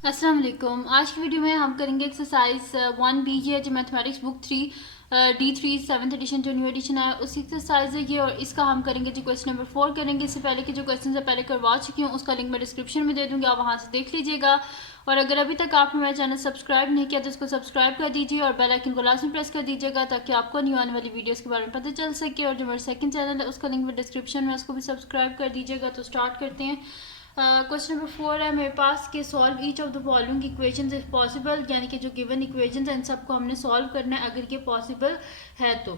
अस्सलाम वालेकुम। आज की वीडियो में हम करेंगे एक्सरसाइज 1B ये है जो mathematics book 3 D3 7th edition जो न्यू एडिशन है उसी एक्सरसाइज है ये, और इसका हम करेंगे जो क्वेश्चन नंबर 4 करेंगे। इससे पहले के जो क्वेश्चन है पहले करवा चुकी हूँ, उसका लिंक मैं डिस्क्रिप्शन में दे दूँगी, आप वहाँ से देख लीजिएगा। और अगर अभी तक आपने मेरा चैनल सब्सक्राइब नहीं किया तो उसको सब्सक्राइब कर दीजिए और बेल आइकन को लाजमी प्रेस कर दीजिएगा ताकि आपको न्यू आने वाली वीडियोस के बारे में पता चल सके। और जो मेरा सेकंड चैनल है उसका लिंक मैं डिस्क्रिप्शन में, उसको भी सब्सक्राइब कर दीजिएगा। तो स्टार्ट करते हैं। क्वेश्चन नंबर 4 है मेरे पास कि solve each of the following equations if possible, यानी कि जो गिवन इक्वेशंस हैं इन सबको हमने सॉल्व करना है अगर ये पॉसिबल है तो।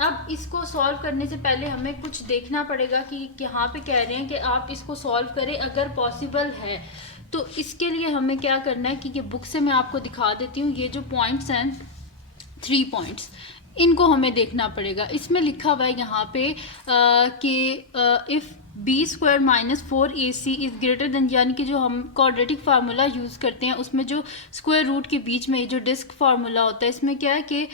अब इसको सॉल्व करने से पहले हमें कुछ देखना पड़ेगा कि यहाँ पे कह रहे हैं कि आप इसको सॉल्व करें अगर पॉसिबल है। तो इसके लिए हमें क्या करना है कि ये बुक से मैं आपको दिखा देती हूँ। ये जो पॉइंट्स हैं 3 पॉइंट्स, इनको हमें देखना पड़ेगा। इसमें लिखा हुआ है यहाँ पे कि if B square minus 4AC is greater than, यानी कि जो हम क्वाड्रेटिक फार्मूला यूज़ करते हैं उसमें जो स्क्वायर रूट के बीच में जो डिस्क फार्मूला होता है, इसमें क्या है कि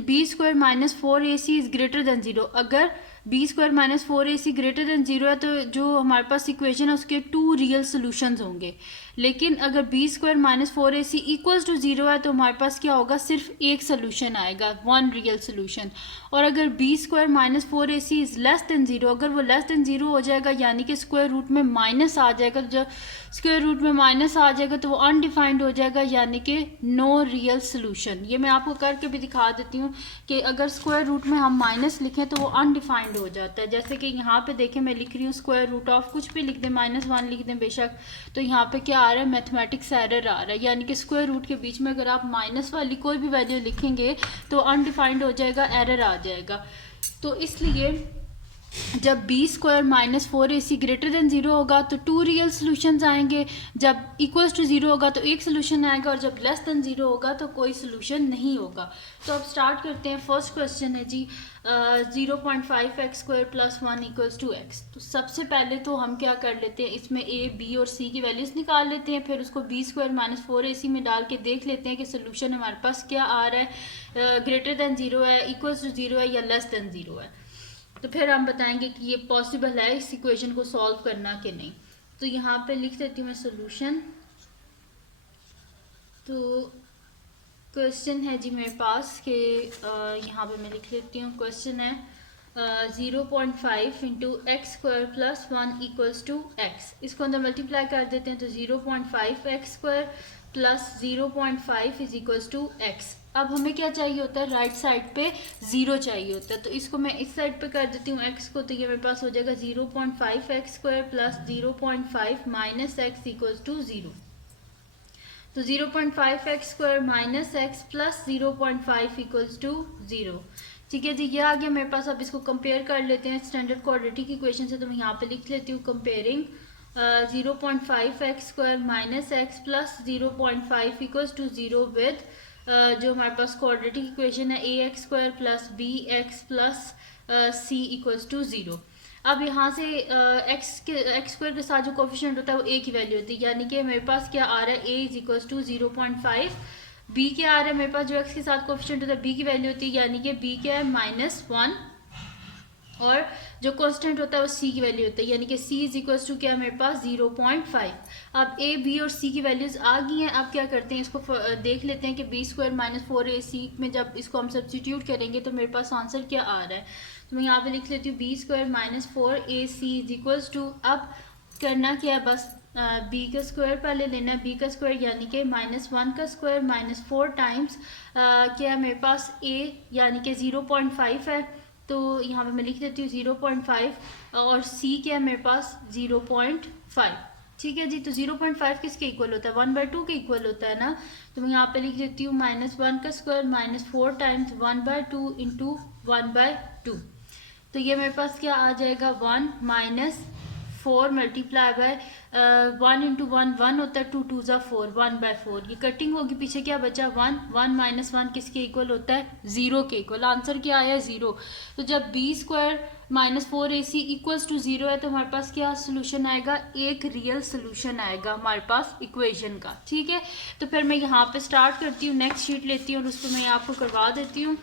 B square minus 4AC is greater than 0। अगर B square minus 4AC greater than 0 है तो जो हमारे पास इक्वेशन है उसके 2 रियल सोल्यूशंस होंगे। लेकिन अगर B square minus 4AC equals to 0 है तो हमारे पास क्या होगा, सिर्फ एक सोल्यूशन आएगा, 1 रियल सोल्यूशन। और अगर B square minus 4AC is less than 0, अगर वो लेस देन 0 हो जाएगा यानी कि स्क्वायर रूट में माइनस आ जाएगा, तो जब स्क्वायर रूट में माइनस आ जाएगा तो वो अनडिफाइंड हो जाएगा यानी कि नो रियल सोल्यूशन। ये मैं आपको करके भी दिखा देती हूँ कि अगर स्क्वायर रूट में हम माइनस लिखें तो वो अनडिफाइंड हो जाता है। जैसे कि यहाँ पे देखें मैं लिख रही हूँ स्क्वायर रूट ऑफ, कुछ भी लिख दें, -1 लिख दें बेशक, तो यहाँ पे क्या आ रहा है, मैथमेटिक्स एरर आ रहा है। यानी कि स्क्वायर रूट के बीच में अगर आप माइनस वाली कोई भी वैल्यू लिखेंगे तो अनडिफाइंड हो जाएगा, एरर आ जाएगा। तो इसलिए जब B square minus 4AC greater than 0 होगा तो 2 रियल सोल्यूशंस आएंगे, जब इक्वल्स टू 0 होगा तो एक सोल्यूशन आएगा, और जब लेस देन 0 होगा तो कोई सोल्यूशन नहीं होगा। तो अब स्टार्ट करते हैं। फर्स्ट क्वेश्चन है जी 0.5x² + 1 = x। तो सबसे पहले तो हम क्या कर लेते हैं, इसमें a, b और c की वैल्यूज निकाल लेते हैं, फिर उसको b स्क्वायर माइनस 4AC में डाल के देख लेते हैं कि सोल्यूशन हमारे पास क्या आ रहा है, ग्रेटर देन 0 है, इक्वल्स टू 0 है या लेस देन 0 है। तो फिर हम बताएंगे कि ये पॉसिबल है इस इक्वेशन को सॉल्व करना कि नहीं। तो यहाँ पे लिख देती हूँ मैं सोल्यूशन। तो क्वेश्चन है जी मेरे पास कि यहाँ पे मैं लिख लेती हूँ। क्वेश्चन है 0.5 इंटू x² + 1 = x। इसको अंदर मल्टीप्लाई कर देते हैं तो 0.5x² + 0.5 = x। अब हमें क्या चाहिए होता है, राइट साइड पे 0 चाहिए होता है, तो इसको मैं इस साइड पे कर देती हूँ x को, तो ये मेरे पास हो जाएगा 0.5x² + 0.5 - x = 0। तो 0.5x² - x + 0.5 = 0। ठीक है जी, ये आ गया मेरे पास। अब इसको कंपेयर कर लेते हैं स्टैंडर्ड क्वाड्रेटिक इक्वेशन से। तो मैं यहाँ पे लिख लेती हूँ कंपेयरिंग 0.5x² - x + 0.5 = 0 विद जो हमारे पास क्वाड्रेटिक इक्वेशन है ax² + bx + c = 0। अब यहाँ से x² के साथ जो कोफिशिएंट होता है वो a की वैल्यू होती है, यानी कि मेरे पास क्या आ रहा है, a = 0.5, b क्या आ रहा है मेरे पास, जो x के साथ कोफिशिएंट होता है b की वैल्यू होती है, यानी कि b क्या है -1, और जो कांस्टेंट होता है वो c की वैल्यू होता है, यानी कि c = क्या है मेरे पास 0.5। अब a, b और c की वैल्यूज आ गई हैं। अब क्या करते हैं, इसको देख लेते हैं कि b² - 4AC में जब इसको हम सब्सटीट्यूट करेंगे तो मेरे पास आंसर क्या आ रहा है। तो मैं यहाँ पे लिख लेती हूँ b² - 4AC = अब करना क्या है, बस b का स्क्वायर पहले लेना है, b का स्क्वायर यानी कि -1 का स्क्वायर -4 टाइम्स क्या है मेरे पास a यानी कि 0.5 है, तो यहाँ पे मैं लिख देती हूँ 0.5, और c क्या है मेरे पास 0.5। ठीक है जी, तो 0.5 किसके इक्वल होता है, 1/2 के इक्वल होता है ना। तो मैं यहाँ पे लिख देती हूँ -1 का स्क्वायर -4 टाइम्स 1/2 इंटू 1/2। तो ये मेरे पास क्या आ जाएगा, 1 - 4 मल्टीप्लाई बाय 1 इंटू 1 1 होता है, 2 2 ज़ा 4, 1/4। ये कटिंग होगी, पीछे क्या बचा 1, 1 - 1 किसके इक्वल होता है, 0 के इक्वल। आंसर क्या आया, 0। तो जब b² - 4AC = 0 है तो हमारे पास क्या सोल्यूशन आएगा, एक रियल सोल्यूशन आएगा हमारे पास इक्वेशन का। ठीक है, तो फिर मैं यहाँ पे स्टार्ट करती हूँ, नेक्स्ट शीट लेती हूँ और उस पर मैं आपको करवा देती हूँ।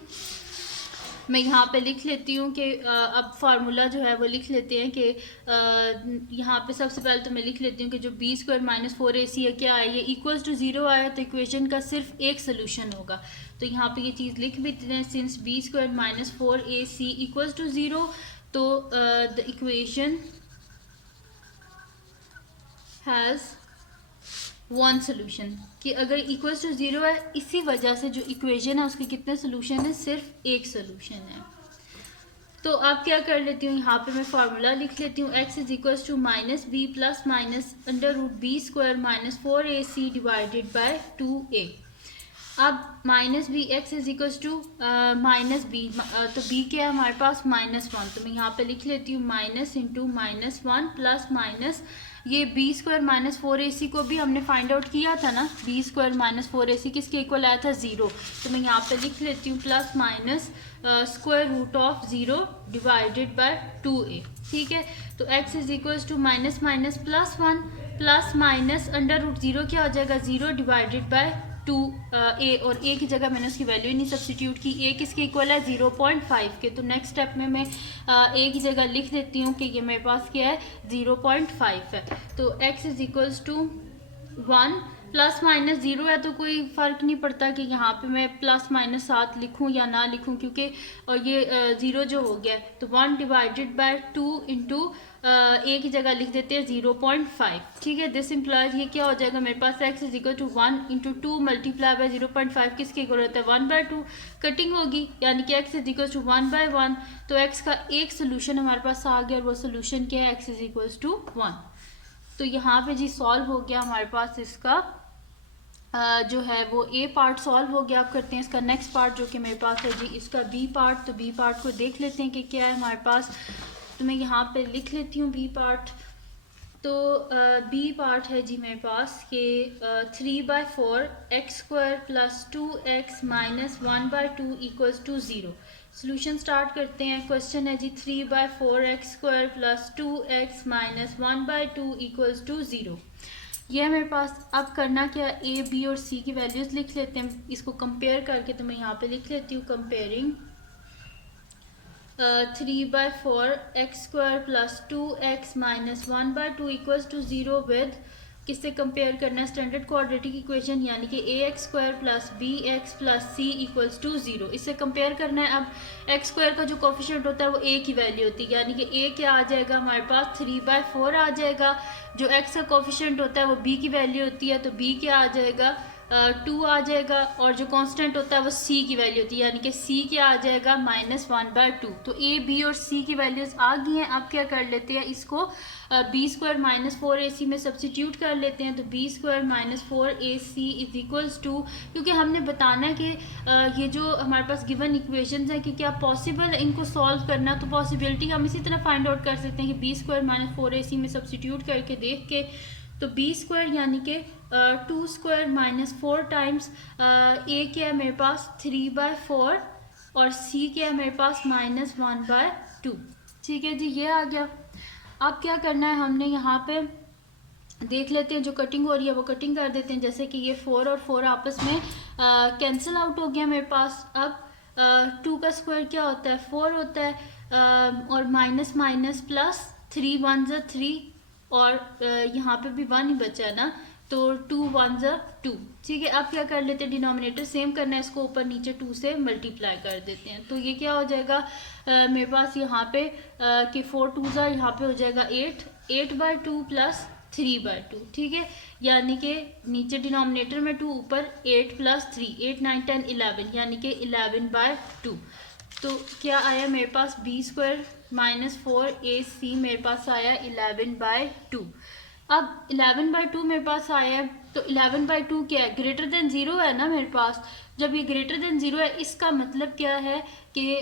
मैं यहाँ पे लिख लेती हूँ कि अब फार्मूला जो है वो लिख लेते हैं कि यहाँ पे सबसे पहले तो मैं लिख लेती हूँ कि जो बी स्क्वायर माइनस 4ac है क्या है, ये इक्वल्स टू 0 आया तो इक्वेशन का सिर्फ एक सोल्यूशन होगा। तो यहाँ पे ये चीज़ लिख भी देते हैं, since B square minus 4ac equals to 0, तो the equation has one solution, कि अगर इक्वल्स टू 0 है इसी वजह से जो इक्वेशन है उसके कितने सोल्यूशन है, सिर्फ एक सोल्यूशन है। तो अब क्या कर लेती हूँ, यहाँ पे मैं फार्मूला लिख लेती हूँ, x is equals to minus B plus minus under root B square minus 4ac divided by 2a। अब minus B, x is equals to minus B, तो बी क्या है हमारे पास -1, तो मैं यहाँ पे लिख लेती हूँ माइनस इंटू -1 प्लस माइनस ये बी स्क्वायर माइनस 4ac को भी हमने फाइंड आउट किया था ना, बी स्क्वायर माइनस 4ac किसके इक्वल आया था 0, तो मैं यहाँ पे लिख लेती हूँ plus minus square root of 0 divided by 2a। ठीक है, तो x is equals to minus minus +1 plus minus under root 0 क्या हो जाएगा 0 डिवाइडेड बाय 2a, और a की जगह मैंने उसकी वैल्यू ही नहीं सब्सटीट्यूट की, a किसके इक्वल है 0.5 के। तो नेक्स्ट स्टेप में मैं a की जगह लिख देती हूँ कि ये मेरे पास क्या है 0.5 है। तो x is equals to 1 plus minus 0 है तो कोई फ़र्क नहीं पड़ता कि यहाँ पे मैं प्लस माइनस 7 लिखूँ या ना लिखूँ, क्योंकि ये 0 जो हो गया तो 1 डिवाइडेड बाय 2 इंटू a की जगह लिख देते हैं 0.5। ठीक है, दिस इम्प्लाइज ये क्या हो जाएगा मेरे पास x is equal to 1 into 2 multiply by 0.5 किसके इक्वल होता है 1/2, कटिंग होगी यानी कि x इज इक्वल टू 1/1, तो x का एक सोल्यूशन हमारे पास आ गया और वो सोल्यूशन क्या है x इज इक्वल टू 1। तो यहाँ पे जी सॉल्व हो गया हमारे पास इसका जो है वो ए पार्ट सॉल्व हो गया। आप करते हैं इसका नेक्स्ट पार्ट जो कि मेरे पास है जी इसका बी पार्ट। तो बी पार्ट को देख लेते हैं कि क्या है हमारे पास। तो मैं यहाँ पे लिख लेती हूँ बी पार्ट। तो बी पार्ट है जी मेरे पास कि 3/4 x square plus 2x minus 1/2 equals to 0। Solution start करते हैं। क्वेश्चन है जी 3/4 x square plus 2x minus 1/2 equals to 0। ये है मेरे पास। अब करना क्या, ए बी और सी की वैल्यूज़ लिख लेते हैं इसको कंपेयर करके। तो मैं यहाँ पे लिख लेती हूँ comparing 3/4 x square plus 2x minus 1/2 equals to 0 with किससे कंपेयर करना है, स्टैंडर्ड क्वाड्रेटिक इक्वेशन यानी कि ax square plus bx plus c equals to 0। इससे कंपेयर करना है। अब एक्स स्क्वायर का जो कोफिशिएंट होता है वो a की वैल्यू होती है यानी कि a क्या आ जाएगा हमारे पास 3/4 आ जाएगा। जो x का कोफिशिएंट होता है वो b की वैल्यू होती है तो b क्या आ जाएगा 2 आ जाएगा। और जो कांस्टेंट होता है वो c की वैल्यू होती है यानी कि c क्या आ जाएगा -1/2। तो a b और c की वैल्यूज़ आ गई हैं। अब क्या कर लेते हैं, इसको बी स्क्वायर माइनस 4ac में सब्सटीट्यूट कर लेते हैं। तो B square minus 4ac is equals to, क्योंकि हमने बताना है कि ये जो हमारे पास गिवन इक्वेशंस हैं कि क्या पॉसिबल है इनको सॉल्व करना। तो पॉसिबिलिटी हम इसी तरह फाइंड आउट कर सकते हैं कि बी स्क्वायर माइनस 4ac में सब्सटीट्यूट करके देख के। तो बी स्क्वायर यानी कि 2 स्क्वायर माइनस 4 टाइम्स ए क्या है मेरे पास 3/4 और सी क्या है मेरे पास -1/2। ठीक है जी, ये आ गया। अब क्या करना है, हमने यहाँ पे देख लेते हैं जो कटिंग हो रही है वो कटिंग कर देते हैं। जैसे कि ये 4 और 4 आपस में कैंसिल आउट हो गया मेरे पास। अब 2 का स्क्वायर क्या होता है 4 होता है और माइनस माइनस प्लस 3 1 ज़ा 3 और यहाँ पे भी 1 ही बचा है ना, तो 2 1 ज़ा 2। ठीक है, अब क्या कर लेते हैं, डिनोमिनेटर सेम करना है, इसको ऊपर नीचे 2 से मल्टीप्लाई कर देते हैं। तो ये क्या हो जाएगा मेरे पास यहाँ पे कि 4 2 ज़ा यहाँ पे हो जाएगा 8/2 प्लस 3/2। ठीक है, यानी कि नीचे डिनोमिनेटर में 2 ऊपर 8 प्लस 3 8 9 10 11 यानी कि 11/2। तो क्या आया मेरे पास बी स्क्वायर माइनस 4ac मेरे पास आया 11/2। अब 11/2 मेरे पास आया है तो 11/2 क्या है, ग्रेटर देन 0 है ना मेरे पास। जब ये ग्रेटर देन 0 है इसका मतलब क्या है कि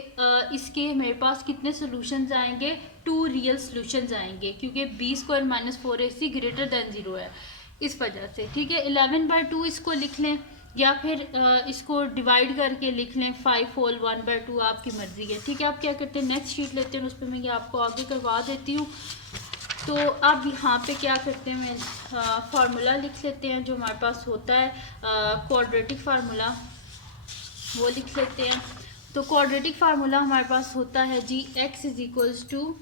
इसके मेरे पास कितने सोल्यूशंस आएंगे, 2 रियल सोल्यूशंस आएंगे, क्योंकि B square minus 4ac greater than 0 है इस वजह से। ठीक है, 11/2 इसको लिख लें या फिर इसको डिवाइड करके लिख लें 5 होल 1/2, आपकी मर्जी है। ठीक है, आप क्या करते हैं नेक्स्ट शीट लेते हैं, उस पर मैं ये आपको आगे करवा देती हूँ। तो अब यहाँ पे क्या करते हैं, मैं फार्मूला लिख लेते हैं जो हमारे पास होता है क्वाड्रेटिक फार्मूला, वो लिख लेते हैं। तो क्वाड्रेटिक फार्मूला हमारे पास होता है जी x is equals to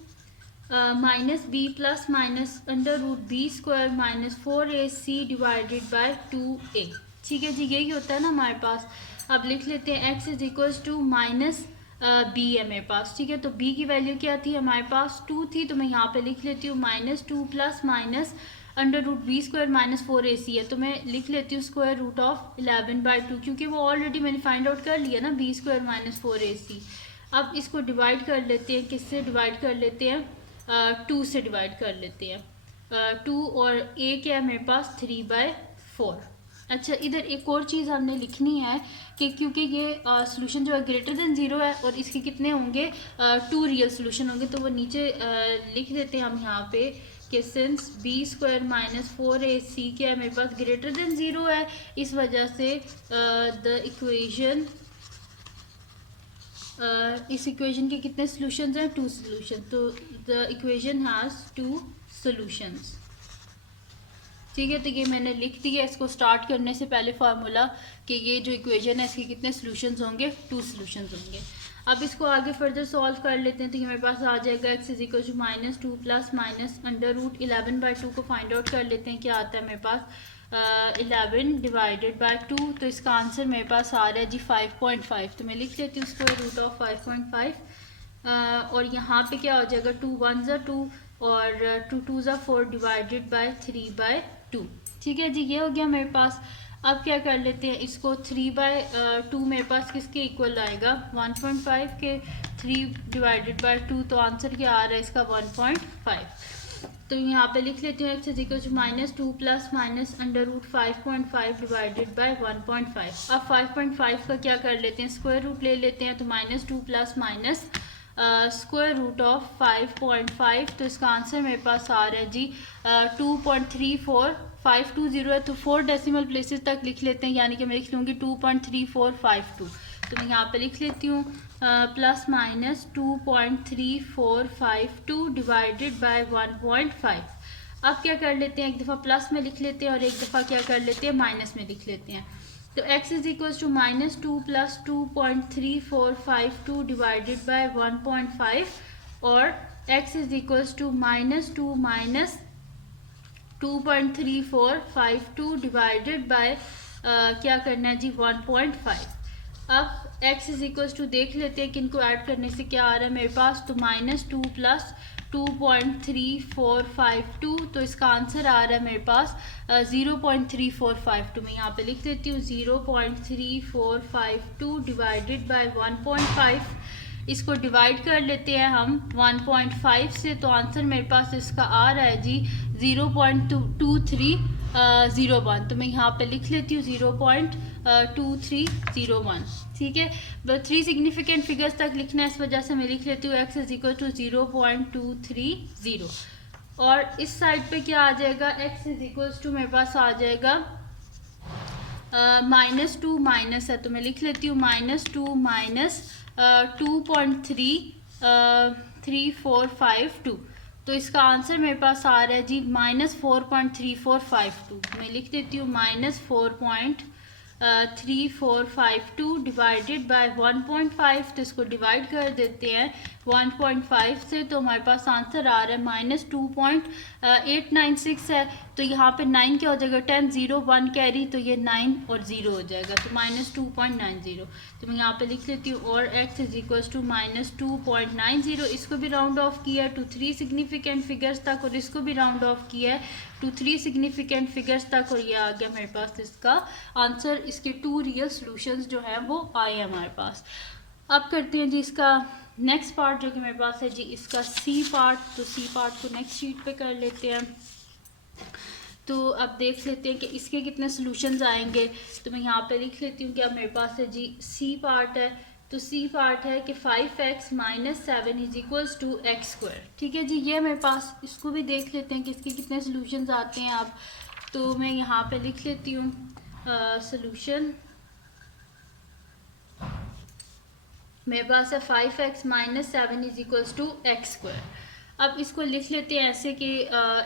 minus B plus minus under root B square minus 4ac divided by 2a। ठीक है जी, यही होता है ना हमारे पास। अब लिख लेते हैं x is equals to minus B है मेरे पास। ठीक है, तो b की वैल्यू क्या थी हमारे पास 2 थी, तो मैं यहाँ पे लिख लेती हूँ minus 2 plus minus under root B square minus 4ac है, तो मैं लिख लेती हूँ स्क्वायर रूट ऑफ 11/2, क्योंकि वो ऑलरेडी मैंने फाइंड आउट कर लिया ना बी स्क्वायर माइनस 4ac। अब इसको डिवाइड कर लेते हैं, किससे डिवाइड कर लेते हैं, 2 से डिवाइड कर लेते हैं। 2 और a क्या है मेरे पास 3/4। अच्छा, इधर एक और चीज़ हमने लिखनी है कि क्योंकि ये सोल्यूशन जो है ग्रेटर देन 0 है और इसके कितने होंगे 2 रियल सोल्यूशन होंगे, तो वो नीचे लिख देते हैं हम यहाँ पे कि since B square minus 4ac क्या है मेरे पास ग्रेटर देन 0 है, इस वजह से द इक्वेशन इस इक्वेशन के कितने सॉल्यूशंस हैं 2 सॉल्यूशन, तो द इक्वेशन हैज़ 2 सॉल्यूशंस। ठीक है, तो ये मैंने लिख दिया इसको स्टार्ट करने से पहले फार्मूला कि ये जो इक्वेशन है इसके कितने सॉल्यूशंस होंगे 2 सॉल्यूशंस होंगे। अब इसको आगे फर्दर सॉल्व कर लेते हैं, तो ये मेरे पास आ जाएगा x is equal to minus 2 plus minus under root 11/2 को फाइंड आउट कर लेते हैं, क्या आता है मेरे पास 11 डिवाइडेड बाय 2, तो इसका आंसर मेरे पास आ रहा है जी 5.5, तो मैं लिख लेती हूँ स्क्वायर रूट ऑफ 5.5 और यहाँ पे क्या हो जाएगा 2 1 ज़ा 2 और 2 2 ज़ा 4 डिवाइडेड बाय 3/2। ठीक है जी, ये हो गया मेरे पास। अब क्या कर लेते हैं इसको 3/2 मेरे पास किसके इक्वल आएगा 1.5 के 3 डिवाइडेड बाय 2, तो आंसर क्या आ रहा है इसका 1.5। तो यहाँ पे लिख लेती हूँ x is equal to minus 2 plus minus under root 5.5 divided by 1.5। अब 5.5 का क्या कर लेते हैं स्क्वायर रूट ले लेते हैं, तो minus 2 plus minus square root of 5.5, तो इसका आंसर मेरे पास आ रहा है जी 2.34520 है, तो 4 डेसिमल प्लेसेस तक लिख लेते हैं, यानी कि मैं लिख लूँगी 2.3452, तो मैं यहाँ पे लिख लेती हूँ प्लस माइनस 2.3452 डिवाइडेड बाय 1.5। अब क्या कर लेते हैं, एक दफ़ा प्लस में लिख लेते हैं और एक दफ़ा क्या कर लेते हैं माइनस में लिख लेते हैं, तो x is equal to minus 2 plus 2.3452 divided by 1.5 और x is equal to minus 2 minus 2.3452 divided by क्या करना है जी 1.5। अब x इज इक्वल टू देख लेते हैं कि इनको ऐड करने से क्या आ रहा है मेरे पास, तो माइनस 2 प्लस 2.3452, तो इसका आंसर आ रहा है मेरे पास 0.3452। मैं यहाँ पे लिख देती हूँ 0.3452 डिवाइडेड बाय 1.5। इसको डिवाइड कर लेते हैं हम 1.5 से, तो आंसर मेरे पास इसका आ रहा है जी 0.2301, तो मैं यहाँ पे लिख लेती हूँ 0.2301। ठीक है, बस 3 सिग्निफिकेंट फिगर्स तक लिखना है, इस वजह से मैं लिख लेती हूँ x इज इक्वल टू 0.230 और इस साइड पे क्या आ जाएगा x इज इक्वल टू मेरे पास आ जाएगा माइनस 2 माइनस है, तो मैं लिख लेती हूँ माइनस 2 माइनस 2.3452, तो इसका आंसर मेरे पास आ रहा है जी माइनस 4.3452। मैं लिख देती हूँ माइनस 4.3452 डिवाइडेड बाय 1.5, तो इसको डिवाइड कर देते हैं 1.5 से, तो हमारे पास आंसर आ रहा है माइनस 2.896 है, तो यहाँ पे 9 क्या हो जाएगा 10 0 1 कैरी, तो ये 9 और 0 हो जाएगा, तो माइनस 2.90, तो मैं यहाँ पे लिख लेती हूँ और x is equal to minus 2.90। इसको भी राउंड ऑफ किया है टू 3 सिग्निफिकेंट फिगर्स तक और इसको भी राउंड ऑफ किया है टू 3 सिग्निफिकेंट फिगर्स तक, और ये आ गया मेरे पास इसका आंसर। इसके 2 रियल सॉल्यूशंस जो हैं वो आए हैं हमारे पास। अब करते हैं जी इसका नेक्स्ट पार्ट जो कि मेरे पास है जी इसका सी पार्ट, तो सी पार्ट को नेक्स्ट शीट पे कर लेते हैं। तो अब देख लेते हैं कि इसके कितने सॉल्यूशंस आएंगे, तो मैं यहाँ पे लिख लेती हूँ कि अब मेरे पास है जी सी पार्ट है, तो सी पार्ट है कि 5x minus 7 is equals to x square. ठीक है जी, ये मेरे पास, इसको भी देख लेते हैं कि इसके कितने सॉल्यूशंस आते हैं। अब तो मैं यहाँ पे लिख लेती हूँ सॉल्यूशन मेरे पास है 5x minus 7 is equals to x square. अब इसको लिख लेते हैं ऐसे कि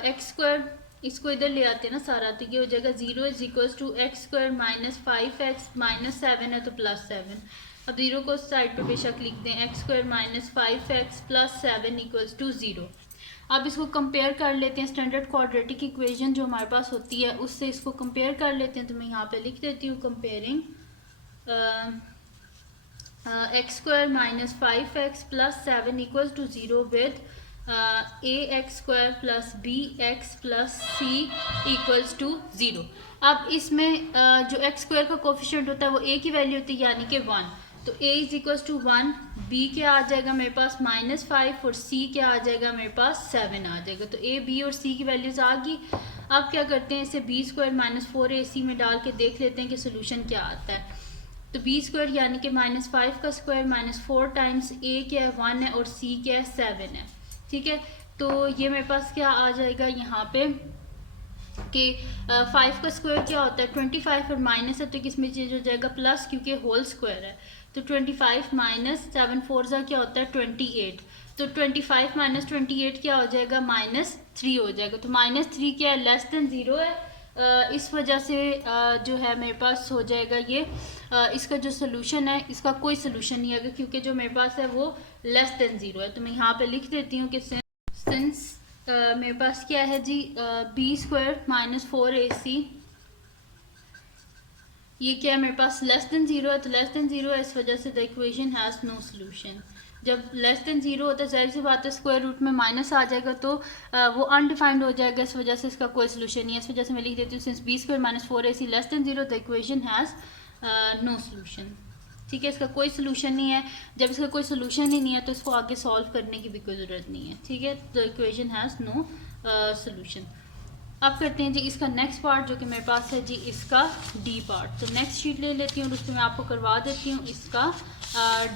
एक्स स्क्वायर, इसको इधर ले आते हैं ना सारा, तो ये हो जाएगा 0 is equals to x square minus 5x minus 7 है तो प्लस 7। अब 0 को साइड पे बेशक लिख दें, x square minus 5x plus 7 equals to 0। अब इसको कंपेयर कर लेते हैं, स्टैंडर्ड क्वाड्रेटिक इक्वेशन जो हमारे पास होती है उससे इसको कंपेयर कर लेते हैं। तो मैं यहाँ पे लिख देती हूँ comparing x square minus 5x plus 7 equals to 0 with A x square plus B x plus C equals to 0। अब इसमें जो एक्स स्क्वायर का कोफिशिएंट होता है वो ए की वैल्यू होती है यानी कि 1, तो a is equals to 1, b क्या आ जाएगा मेरे पास -5 और c क्या आ जाएगा मेरे पास 7 आ जाएगा। तो a b और c की वैल्यूज आ गई। अब क्या करते हैं, इसे b स्क्वायर माइनस 4ac में डाल के देख लेते हैं कि सोल्यूशन क्या आता है। तो b स्क्वायर यानी कि -5 का स्क्वायर -4 टाइम्स a क्या है 1 है और c क्या है 7 है। ठीक है, तो ये मेरे पास क्या आ जाएगा यहाँ पे कि 5 का स्क्वायर क्या होता है 25 और माइनस है तो किसमें चेंज हो जाएगा प्लस, क्योंकि होल स्क्वायर है। तो 25 माइनस 7 4 क्या होता है 28, तो 25 माइनस 28 क्या हो जाएगा -3 हो जाएगा। तो -3 क्या है लेस देन 0 है, इस वजह से जो है मेरे पास हो जाएगा ये इसका जो सोल्यूशन है इसका कोई सोल्यूशन नहीं आएगा क्योंकि जो मेरे पास है वो लेस देन 0 है। तो मैं यहाँ पे लिख देती हूँ कि सिंस मेरे पास क्या है G B square minus 4ac, ये क्या है मेरे पास लेस देन 0 है, तो लेस देन 0 है इस वजह से the equation has no solution. जब लेस देन 0 होता है जाहिर सी बात है स्क्वायर रूट में माइनस आ जाएगा तो वो अनडिफाइंड हो जाएगा, इस वजह से इसका कोई सोल्यूशन नहीं है। इस वजह से मैं लिख देती हूँ since B square minus 4ac less than 0 the equation has no solution. ठीक है, इसका कोई सोल्यूशन नहीं है। जब इसका कोई सोल्यूशन ही नहीं है तो इसको आगे सॉल्व करने की भी कोई ज़रूरत नहीं है। ठीक है, the equation has no solution. अब करते हैं जी इसका नेक्स्ट पार्ट जो कि मेरे पास है जी इसका डी पार्ट। तो नेक्स्ट शीट ले लेती हूँ और उसमें मैं आपको करवा देती हूँ इसका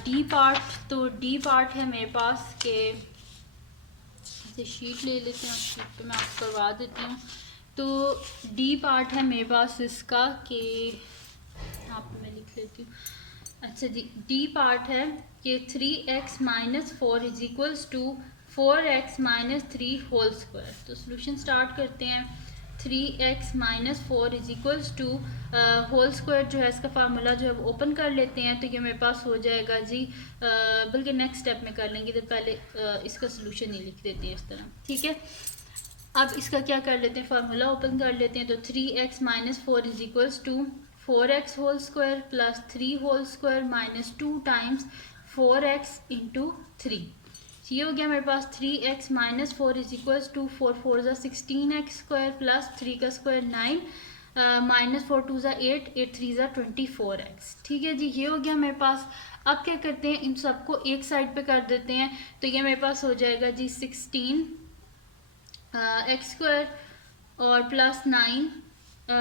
डी पार्ट। तो डी पार्ट है मेरे पास के इसे शीट ले लेते हैं, शीट पे मैं आपको करवा देती हूँ। तो डी पार्ट है मेरे पास इसका कि यहाँ पे मैं लिख लेती हूँ। अच्छा जी, डी पार्ट है कि 3x minus 4 is equals to 4x minus 3 whole square. तो सोल्यूशन स्टार्ट करते हैं। 3x minus 4 is equals to whole square जो है इसका फार्मूला जो है वो ओपन कर लेते हैं। तो ये मेरे पास हो जाएगा जी बल्कि नेक्स्ट स्टेप में कर लेंगे, तो पहले इसका सोल्यूशन ही लिख देते हैं इस तरह। ठीक है, अब इसका क्या कर लेते हैं फार्मूला ओपन कर लेते हैं। तो 3x minus 4 is equals to 4x whole square plus 3 whole square minus 2 times 4x into 3। ये हो गया मेरे पास 3x minus 4 is equals to 4 4 ज़ा 16x स्क्वायर प्लस 3 का स्क्वायर 9 माइनस 4 2 ज़ा 8 8 3 ज़ा 24x। ठीक है जी, ये हो गया मेरे पास। अब क्या करते हैं इन सबको एक साइड पे कर देते हैं। तो ये मेरे पास हो जाएगा जी 16 एक्स स्क्वायर और प्लस 9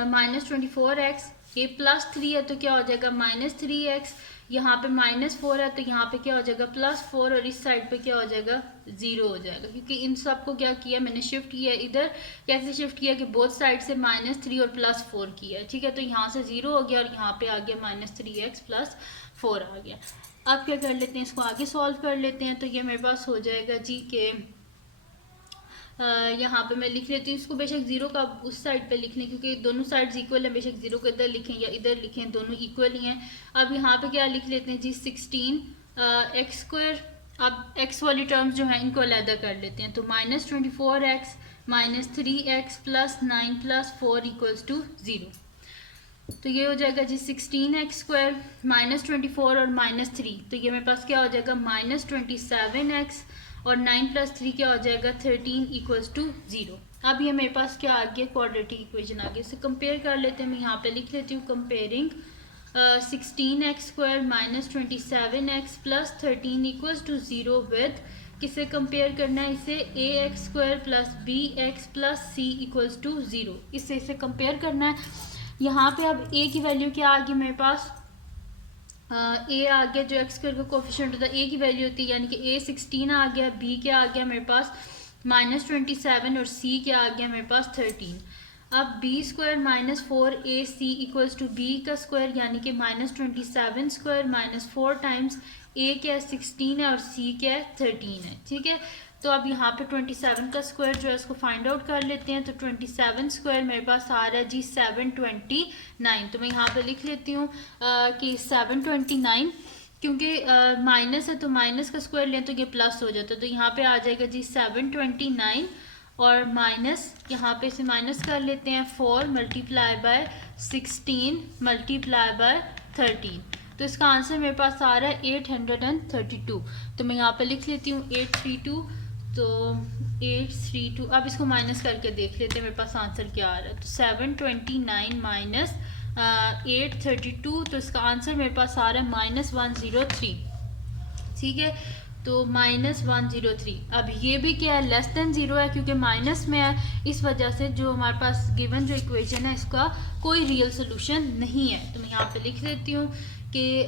माइनस 24x, ये प्लस 3 है तो क्या हो जाएगा -3x, यहाँ पे -4 है तो यहाँ पे क्या हो जाएगा +4 और इस साइड पे क्या हो जाएगा 0 हो जाएगा, क्योंकि इन सब को क्या किया मैंने शिफ्ट किया इधर। कैसे शिफ्ट किया कि बोथ साइड से -3 और +4 किया है। ठीक है, तो यहाँ से 0 हो गया और यहाँ पे आ गया -3x + 4 आ गया। अब क्या कर लेते हैं इसको आगे सॉल्व कर लेते हैं। तो ये मेरे पास हो जाएगा जी के यहाँ पे मैं लिख लेती हूँ इसको, बेशक 0 का उस साइड पे लिखने क्योंकि दोनों साइड्स इक्वल हैं, बेशक 0 को इधर लिखें या इधर लिखें दोनों इक्वल ही हैं। अब यहाँ पे क्या लिख लेते हैं जी 16 एक्स स्क्वायर। अब x वाली टर्म्स जो हैं इनको अलग कर लेते हैं। तो -24x minus 3x plus 9 plus 4 equals to 0। तो ये हो जाएगा जी 16x स्क्वायर -24 और -3, तो ये मेरे पास क्या हो जाएगा -27x और 9 + 3 क्या हो जाएगा 13 इक्वल्स टू 0। अब ये मेरे पास क्या आ गया क्वाड्रेटिक इक्वेशन आ गई। इसे कंपेयर कर लेते हैं। मैं यहाँ पे लिख लेती हूँ comparing 16x square -27x plus 13 equals to 0 with किसे कंपेयर करना है इसे ax square plus bx plus c equals to 0। इसे कंपेयर करना है। यहाँ पे अब a की वैल्यू क्या आ गई मेरे पास ए आ गया, जो एक्स स्क्वायर का कोफिशिएंट होता है ए की वैल्यू होती है यानी कि ए 16 आ गया, बी क्या आ गया मेरे पास -27 और सी क्या आ गया मेरे पास 13। अब B square -4ac equals to B का स्क्वायर यानी कि -27 स्क्वायर -4 टाइम्स ए क्या है 16 है और सी क्या है 13 है। ठीक है, तो अब यहाँ पे 27 का स्क्वायर जो है इसको फाइंड आउट कर लेते हैं। तो 27 स्क्वायर मेरे पास आ रहा है जी 729। तो मैं यहाँ पे लिख लेती हूँ कि 729 क्योंकि माइनस है तो माइनस का स्क्वायर लें तो ये प्लस हो जाता है, तो यहाँ पे आ जाएगा जी 729 और माइनस यहाँ पे से माइनस कर लेते हैं 4 मल्टीप्लाई बाय 16 मल्टीप्लाई बाय 13, तो इसका आंसर मेरे पास आ रहा है 832। तो मैं यहाँ पे लिख लेती हूँ 832, तो 832, अब इसको माइनस करके देख लेते हैं मेरे पास आंसर क्या आ रहा है। तो 729 माइनस 832, तो इसका आंसर मेरे पास आ रहा है -103। ठीक है, तो -103। अब ये भी क्या है, लेस देन ज़ीरो है, क्योंकि माइनस में है, इस वजह से जो हमारे पास गिवन जो इक्वेशन है इसका कोई रियल सोल्यूशन नहीं है। तो मैं यहाँ पे लिख देती हूँ कि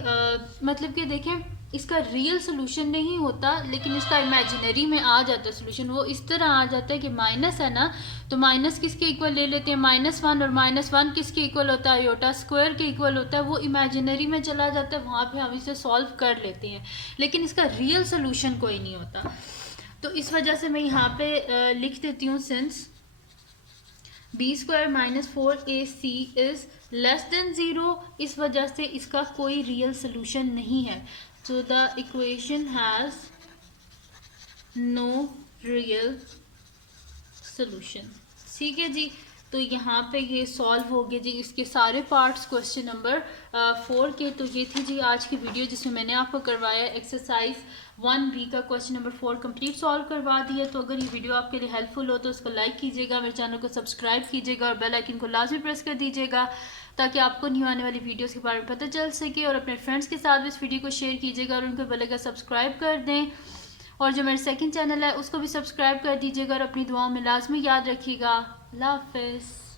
मतलब कि देखें इसका रियल सोल्यूशन नहीं होता, लेकिन इसका इमेजिनरी में आ जाता है सोल्यूशन। वो इस तरह आ जाता है कि माइनस है ना, तो माइनस किसके इक्वल ले लेते हैं, -1, और -1 किसके इक्वल होता है, आयोटा स्क्वायर के इक्वल होता है। वो इमेजिनरी में चला जाता है, वहाँ पे हम इसे सॉल्व कर लेते हैं, लेकिन इसका रियल सोल्यूशन कोई नहीं होता। तो इस वजह से मैं यहाँ पे लिख देती हूँ since b² - 4ac is less than 0, इस वजह से इसका कोई रियल सोल्यूशन नहीं है। So the equation has no real solution। ठीक है जी, तो यहाँ पे ये सॉल्व हो गए जी इसके सारे पार्ट्स क्वेश्चन नंबर 4 के। तो ये थी जी आज की वीडियो जिसमें मैंने आपको करवाया एक्सरसाइज 1B का क्वेश्चन नंबर 4 कंप्लीट सॉल्व करवा दिया। तो अगर ये वीडियो आपके लिए हेल्पफुल हो तो उसको लाइक कीजिएगा, मेरे चैनल को सब्सक्राइब कीजिएगा और बेल आइकन को लाजमी प्रेस कर दीजिएगा ताकि आपको न्यू आने वाली वीडियोस के बारे में पता चल सके। और अपने फ्रेंड्स के साथ भी इस वीडियो को शेयर कीजिएगा और उनको बोलेगा सब्सक्राइब कर दें। और जो मेरा सेकंड चैनल है उसको भी सब्सक्राइब कर दीजिएगा और अपनी दुआओं में लाजमी याद रखिएगा। अल्लाह हाफ़िज़।